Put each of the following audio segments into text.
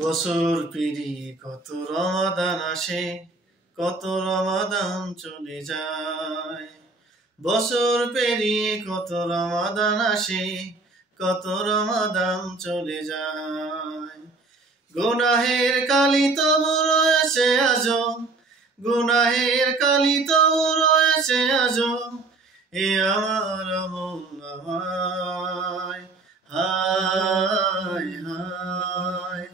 বছর পেরিয়ে কত রমাদান আসে, কত রমাদান চলে যায়। বছর পেরিয়ে কত রমাদান আসে, কত রমাদান চলে যায়। গুনাহের কালি তবু রয়েছে আজো, গুনাহের কালি তবু রয়েছে আজো, এ আমার আমলনামায়। হায় হায়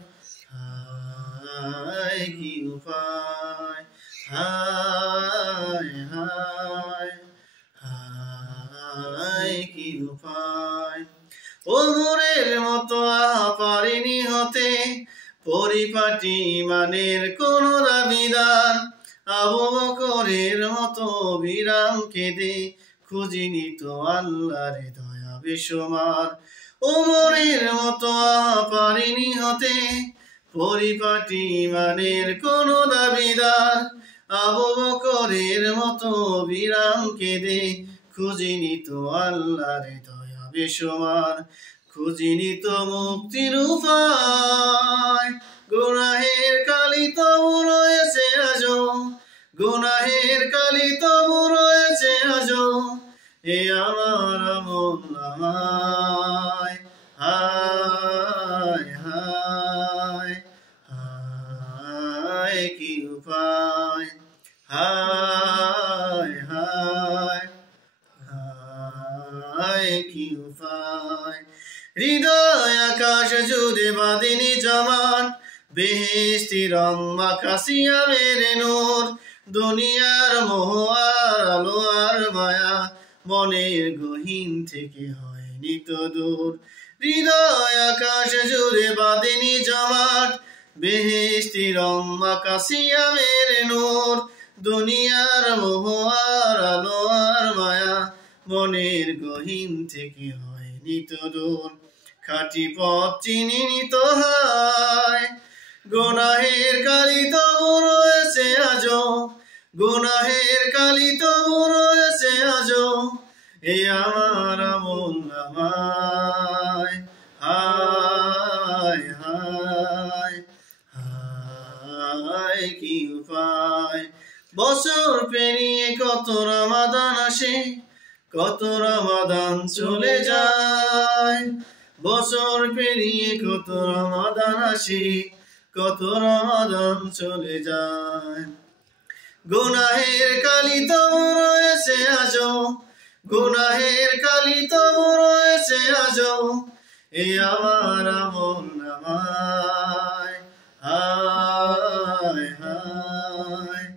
হায় কি উপায়, হায় হায় হায় কি উপায়। ওমরের মতো পারিনি হতে পরিপাটি মানের কোন দাবিদার, আবু বকরের মতো বিরাম কেঁদে খুঁজিনি তো আল্লাহর দয়া বেশুমার। ওমরের মতো পারিনি হতে পরিপাটি মানের কোন দাবিদার, আবু বকরের মতো বিরাম কেঁদে খুঁজিনি তো আল্লাহর দয়া বেশুমার। খুঁজিনি তো মুক্তির উপায়, গুনাহের কালি তবু রয়েছে আজো, গুনাহের কালি তবু রয়েছে আজো, এ আমার আমলনামায়। হায় হায় হায় কি উপায়, হায় হায় হায় কি উপায়। হৃদয় আকাশ জুড়ে বাঁধেনি জমান, বেহেশতি রং মাখা সিয়ামের নূর। দুনিয়ার মোহ আর আলো আর মায়া মনের গহীন থেকে হয়নি তো দূর। হৃদয় আকাশ জুড়ে বাঁধেনি জমাট, বেহেশতি রং মাখা সিয়ামের নূর। দুনিয়ার মোহ আর আলো আর মায়া মনের গহীন থেকে হয়নি তো দূর। খাঁটি পথ চিনিনি তো হায়, গুনাহের কালি তবু রয়েছে আজো, গুনাহের কালি তবু রয়েছে আজো, এ আমার আমলনামায়। হায় হায় হায় কি উপায়। বছর পেরিয়ে কত রমাদান আসে, কত রমাদান চলে যায়। বছর পেরিয়ে কত রমাদান আসে, কত রমাদান চলে যায়। গুনাহের কালি তবু রয়েছে আজো, গুনাহের কালি তবু রয়েছে আজো, এ আমার আমলনামায়। হায় হায়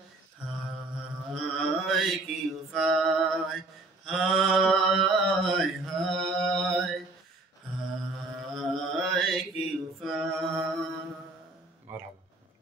হায় কি উপায়, হায় হায় হায় কি উপায়।